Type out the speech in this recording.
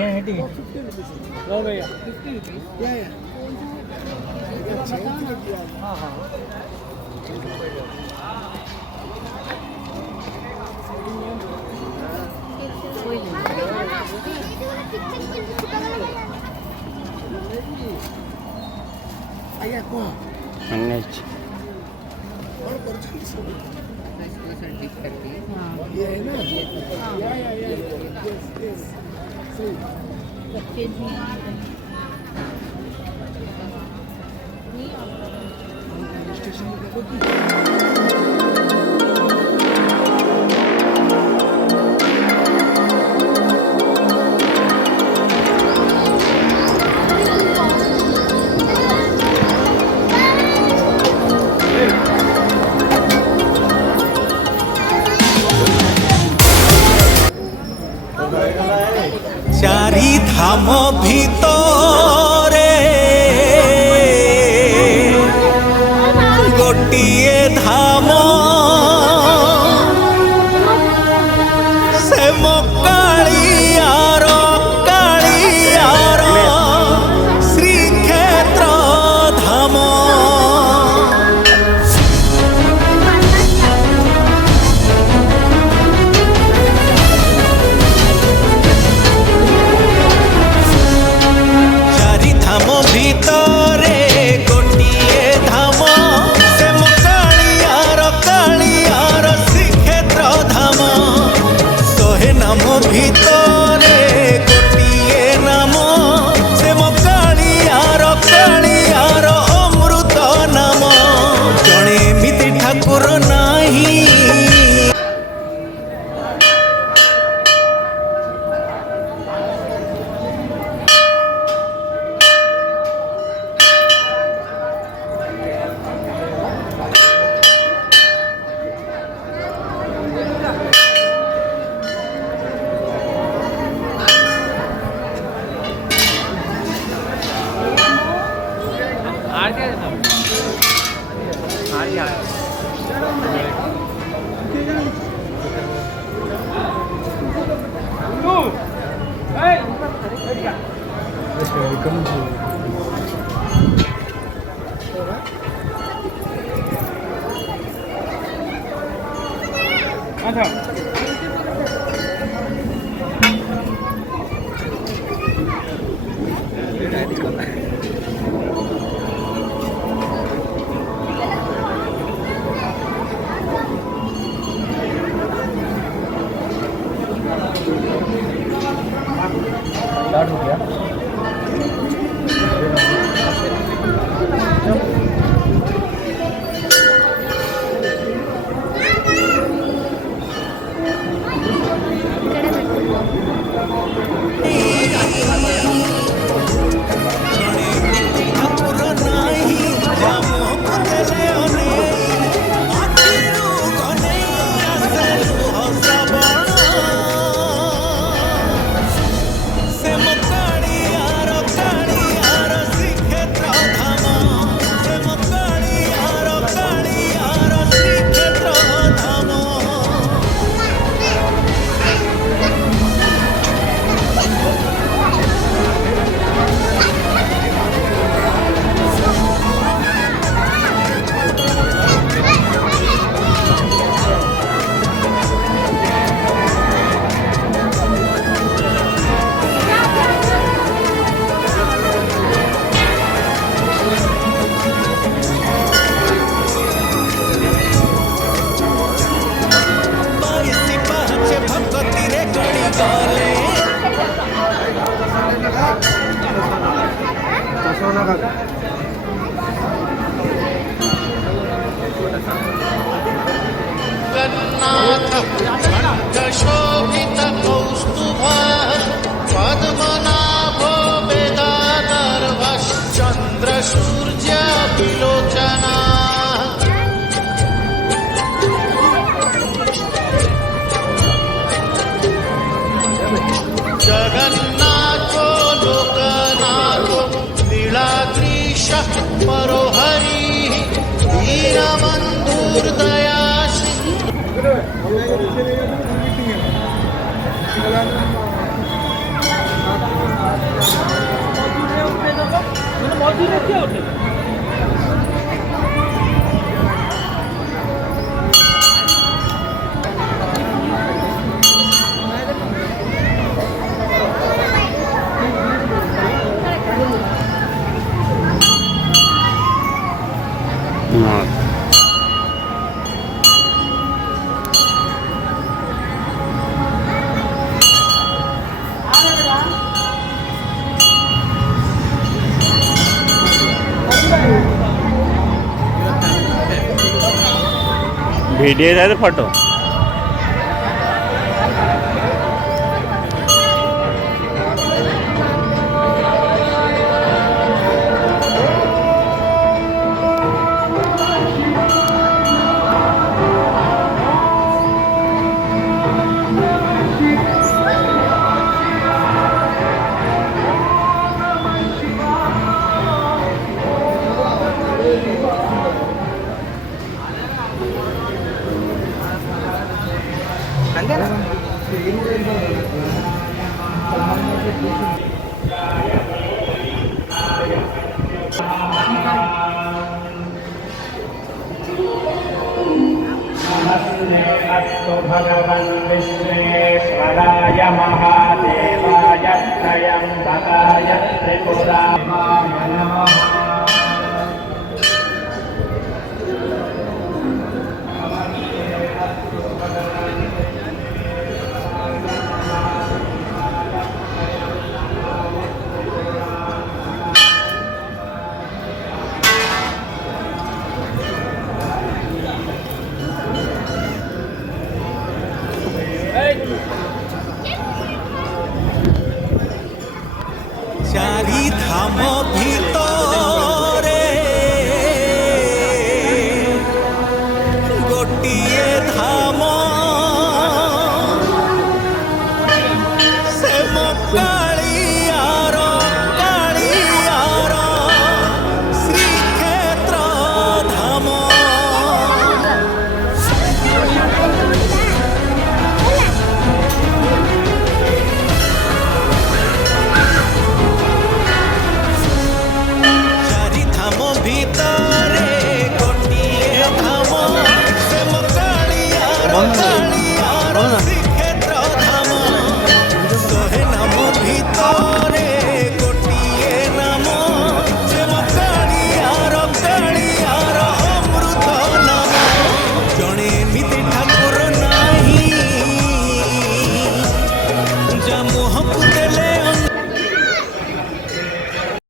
50 rupees. लो भैया 50 rupees. Yeah. हाँ हाँ आया को मैनेज और परचेज सब इसको सर डिप करके ये है ना या यस सही बच्चे भी स्टेशन में देखो कि चारि धाम भितरे गोटिए धाम से कालियार कालियार श्रीक्षेत्र धाम चारि धाम भितरे गोटिए धाम से कालियार कालियार श्रीक्षेत्र धाम शहे नाम भितरे गोटिए नाम से कालियार कालियार अमृत नाम जणे एमिति ठाकुर नाही आर क्या देना आर क्या नो ए अच्छा स्टार्ट हो गया ठाकुर नाही रामको देले अनेई आखिरु गनेई आसेलु हसबण से कालियार कालियार श्रीक्षेत्र धाम से कालियार कालियार श्रीक्षेत्र धाम बाईसी पाँच भगती रे गड़ी गले जगन्नाथ शोभित कौस्तुभ पद्मनाभो वेदागर्भश्चन्द्र सूर्य विलोचना जगन्नाथो लोकनाथो लीलाद्रीश परोहरि दीनबन्धुर्दया मीटिंग है ভিডিও আছে ফটো अस्तु भगवन् विश्वेश्वराय महादेवाय त्रयम्बकाय त्रिपुराय नमः। চারি ধাম ভিতরে গোটিয়ে ধাম সে মক্কা